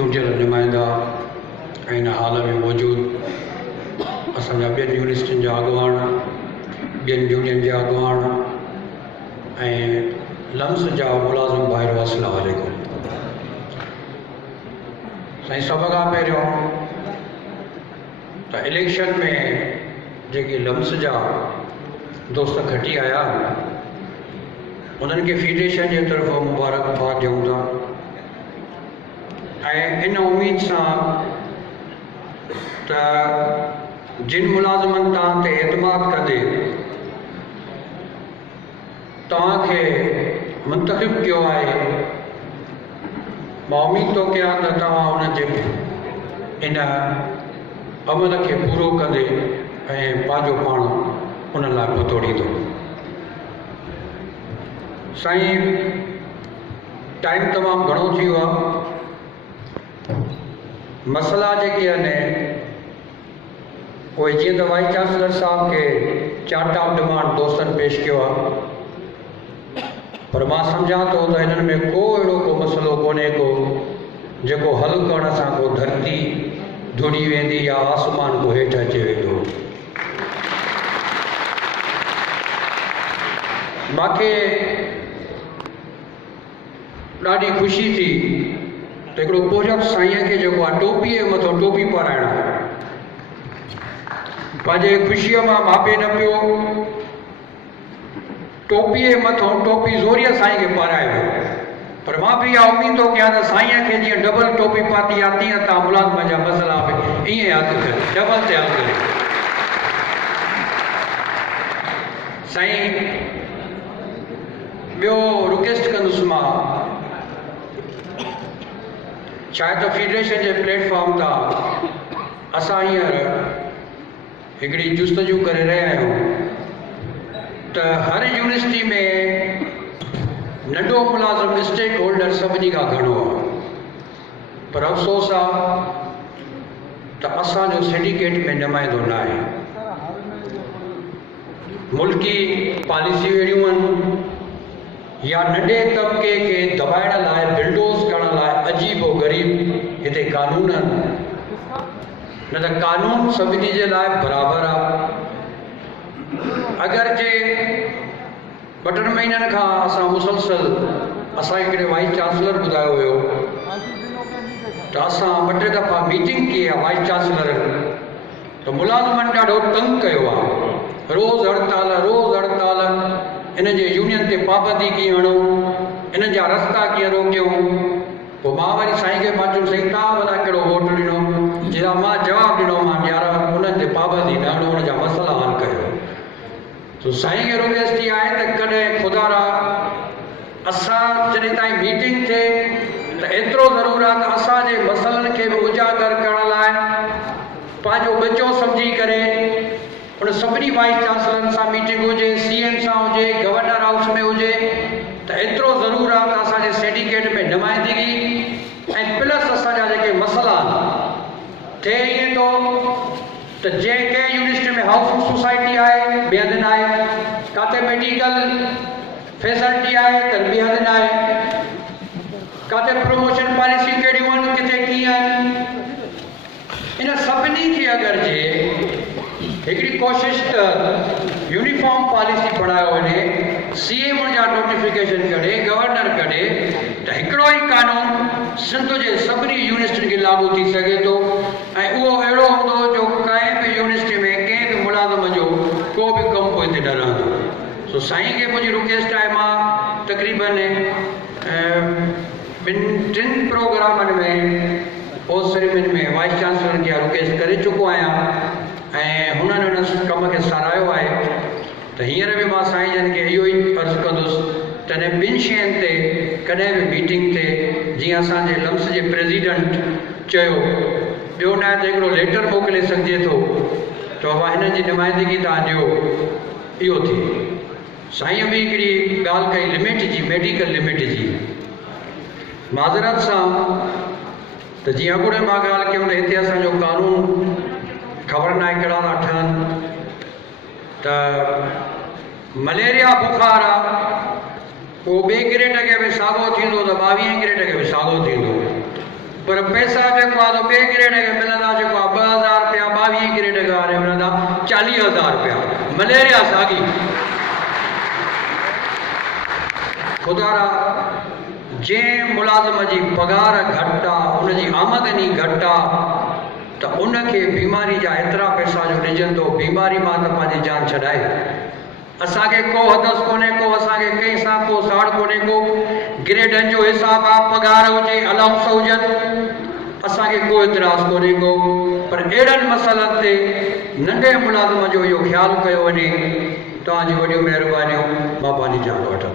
चूंडियल नुमाइंदा इन हाल में मौजूद असांजा ॿियनि यूनिवर्सिटियुनि जा अॻुवान, ॿियनि यूनियन जा अॻुवान ऐं लम्स जा मुलाज़िम भाइरो, अस्सलामु अलैकुम। साईं, सभ खां पहिरियों त इलेक्शन में जेके लम्स जा दोस्त खटी आया उन्हनि खे फेडरेशन जे तरफ़ां मुबारकबाद ॾियूं था ऐं इन उम्मीद सां त जिन मुलाज़िमनि तव्हां ते एतमाद कंदे तव्हांखे मुंतख़िब कयो आहे, मां उम्मीद थो कयां त तव्हां उनजे इन अमल खे पूरो कंदे ऐं पंहिंजो पाण उन लाइ बतोड़ींदो। साईं, टाइम तमामु घणो थी वियो आहे। मसला जेके आहिनि उहे जीअं त वाइस चांसलर साहब खे चार्ट ऑफ डिमांड दोस्तनि पेश कयो आहे, पर मां सम्झां थो त हिननि में को अहिड़ो को मसइलो कोन्हे को जेको हल करण सां को धरती धुड़ी वेंदी या आसमान को हेठि अची वेंदो। मूंखे ॾाढी ख़ुशी थी त हिकिड़ो प्रोजेक्ट साईं खे जेको आहे टोपीअ मथां टोपी पाराइण, पंहिंजे ख़ुशीअ मां मापे न पियो, टोपीअ मथां टोपी ज़ोरीअ साईं खे पाराए वियो। पर मां बि इहा उम्मीद थो कयां त साईं खे जीअं डबल टोपी पाती आहे तीअं तव्हां मुलाज़िम जा मसइला बि ईअं हल करे, डबल ते हल करे। साईं, ॿियो रिक्वेस्ट कंदुसि मां, शायदि त फेडरेशन जे प्लेटफॉर्म तां असां हींअर हिकिड़ी जुस्तजू करे रहिया आहियूं त हर यूनिवर्सिटी में नंढो मुलाज़िम स्टेक होल्डर सभिनी खां घणो आहे, पर अफ़सोस आहे त असांजो सिंडिकेट में नुमाइंदो न आहे। मुल्की पॉलिसियूं अहिड़ियूं आहिनि या नंढे तबिके खे दबाइण लाइ, बिल्डोज़ करण लाइ अजीब व ग़रीब हिते कानून आहिनि, न त कानून सभिनी जे लाइ बराबरि आहे। अगरि जे 2 महीननि खां असां मुसलसल, असांखे हिकिड़े वाइस चांसलर ॿुधायो हुयो त असां 2-3 दफ़ा मीटिंग कई आहे वाइस चांसलर, त मुलाज़िमनि ॾाढो तंग कयो आहे, रोज़ हड़ताल, इन जे यूनियन ते पाबंदी कीअं हणूं, इन जा रस्ता कीअं रोकियूं। पोइ मां वरी साईं खे मां चयुमि, साईं तव्हां भला कहिड़ो वोट ॾिनो? जेका मां जवाबु ॾिनो, मां ॾियारा उन्हनि ते पाबंदी न हणो, उन जा मसइला हल कयो। तो साईं खे रिक्वेस्ट इहा आहे त कॾहिं ख़ुदा असां जॾहिं ताईं मीटिंग थिए त एतिरो ज़रूरु आहे त असांजे मसइलनि खे बि उजागर करण लाइ पंहिंजो बचो सम्झी करे उन सभिनी वाइस चांसलरनि सां मीटिंग हुजे, CM सां हुजे, गवर्नर हाउस में हुजे, त एतिरो ज़रूरु आहे त असांजे सिंडिकेट में नुमाइंदगी ऐं प्लस असांजा जेके मसइला थिए ईअं थो त जेके यूनिवर्सिटी में हाउसिंग सोसाइटी आहे ॿिए हंधि न आहे, किथे मेडिकल फैसिलिटी आहे त ॿिए हंधि न आहे, किथे प्रमोशन पॉलिसी कहिड़ियूं आहिनि, किथे कीअं आहिनि। इन सभिनी खे अगरि जे हिकिड़ी कोशिशि त यूनिफॉर्म पॉलिसी बणायो वञे, CM जा नोटिफिकेशन कढे, गवर्नर कढे, त हिकिड़ो ई कानून सिंध जे सभिनी यूनिवर्सिटियुनि खे लागू थी सघे थो ऐं उहो अहिड़ो हूंदो जो कंहिं बि यूनिवर्सिटी में कंहिं बि मुलाज़िम जो को बि कमु पोइ हिते न रहंदो। सो साईं खे मुंहिंजी रिक्वेस्ट आहे, मां तक़रीबन 2-3 प्रोग्रामनि में पोस्ट सेरेमनी में वाइस चांसलर खे रिक्वेस्ट करे चुको आहियां ऐं हुननि हुन कम खे साराहियो आहे। त हींअर बि मां साईं जन खे इहो ई अर्ज़ु कंदुसि त हिन 2 शयुनि ते कॾहिं बि मीटिंग ते, जीअं असांजे लम्स जे प्रेसिडेंट चयो, ॿियो न त हिकिड़ो लेटर मोकिले सघिजे थो त बाबा हिन जी नुमाइंदगी तव्हां ॾियो, इहो थी। साईं बि हिकिड़ी ॻाल्हि कई लिमिट जी, मेडिकल लिमिट जी, माज़रत सां त जीअं अॻूणे मां ॻाल्हि कयमि त हिते असांजो कानून ख़बर न आहे कहिड़ा था ठहनि, त मलेरिया बुखार आहे उहो 2 ग्रेड खे बि साॻियो थींदो त 22 ग्रेड खे बि साॻियो थींदो। पर पैसा जेको आहे ॿिए ग्रेड खे मिलंदा जेको आहे 2000 रुपया 22 ग्रेड वारे मिलंदा 40,000 रुपया मलेरिया साॻी ख़ुदा जंहिं मुलाज़िम जी पगार घटि आहे उनजी आमदनी घटि आहे त उनखे बीमारी जा एतिरा पैसा जो ॾिजंदो बीमारी मां त पंहिंजी जान छॾाए असांखे को हदस कोन्हे को असांखे कंहिं सां को साड़ कोन्हे को ग्रेडनि जो हिसाब आहे पगार हुजे अलाउंस हुजनि असांखे को इतिराज़ कोन्हे को पर अहिड़नि मसइलनि ते नंढे मुलाज़िम जो इहो ख़्यालु कयो वञे तव्हांजी वॾियूं महिरबानियूं मां पंहिंजी जान वठंदुमि।